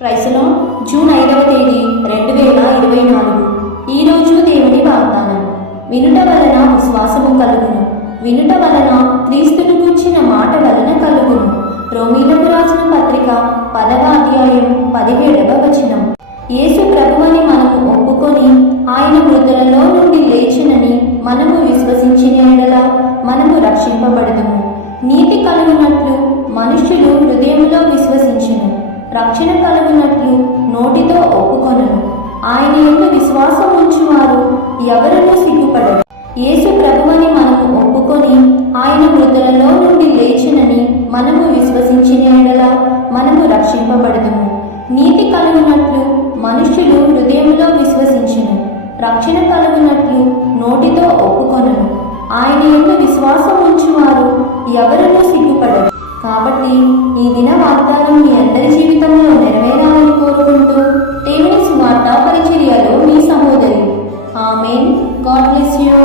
క్రైస్తలో June ఐదవ తేదీ రెండు వేల ఇరవై నాలుగు. ఈరోజు దేవుని వాగ్దానం. వినుట వలన విశ్వాసము కలుగును. వినుట వలన క్రీస్తును గుచ్చిన మాట వలన కలుగును. రోమిలకు రాసిన పత్రిక పదవ అధ్యాయం పదిహేడవ వచనం. యేసు ప్రభువని రక్షణ కలుగునట్లు నోటితో ఒప్పుకొనును. ఆయన యొక్క విశ్వాసం ఉంచువారు ఎవరూ సిగ్గుపడరు. యేసు ప్రభువని మనము ఒప్పుకొని ఆయన మృతులలో నుండి లేచినని మనము విశ్వసించిన ఎడల మనము రక్షింపబడదము. నీతి కలుగునట్లు మనుష్యులు హృదయంలో విశ్వసించను. రక్షణ కలుగునట్లు నోటితో ఒప్పుకొనును. ఆయన యొక్క విశ్వాసం ఉంచువారు ఎవరూ సిగ్గుపడరు. కాబట్టి ఈ దిన వాగ్దానం మీ God bless you.